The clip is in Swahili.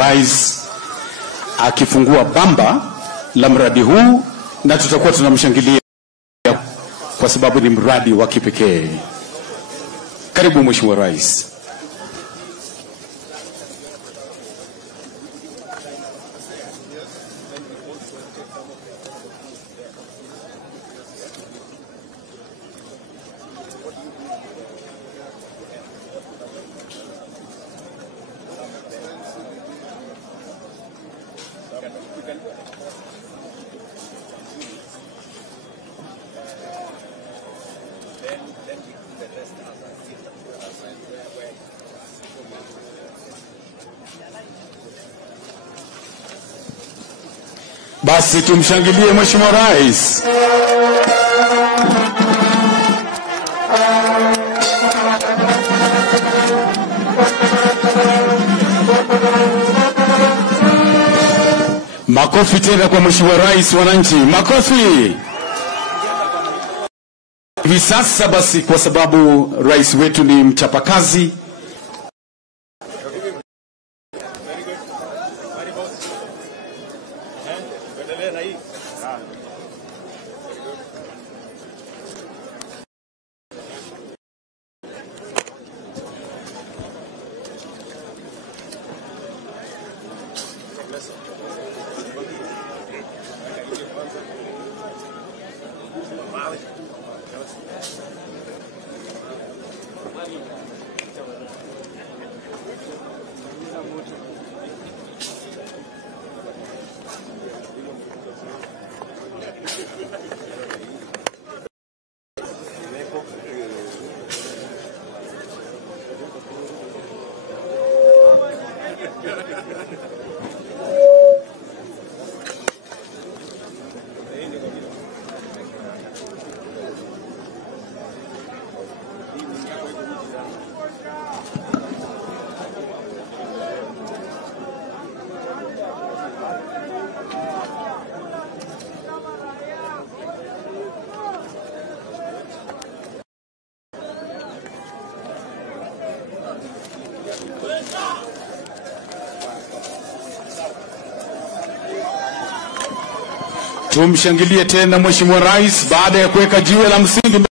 Rais akifungua bamba la mradi huu, na tutakuwa tunamshangilia kwa sababu ni mradi wa kipekee. Karibu Mheshimiwa Rais. Basi tumshangilie Mheshimiwa Rais. Makofi tena kwa Mheshimiwa Rais, wananchi. Makofi. Hivi sasa basi, kwa sababu rais wetu ni mchapakazi, tumshangilie tena Mheshimiwa Rais baada ya kuweka jiwe la msingi.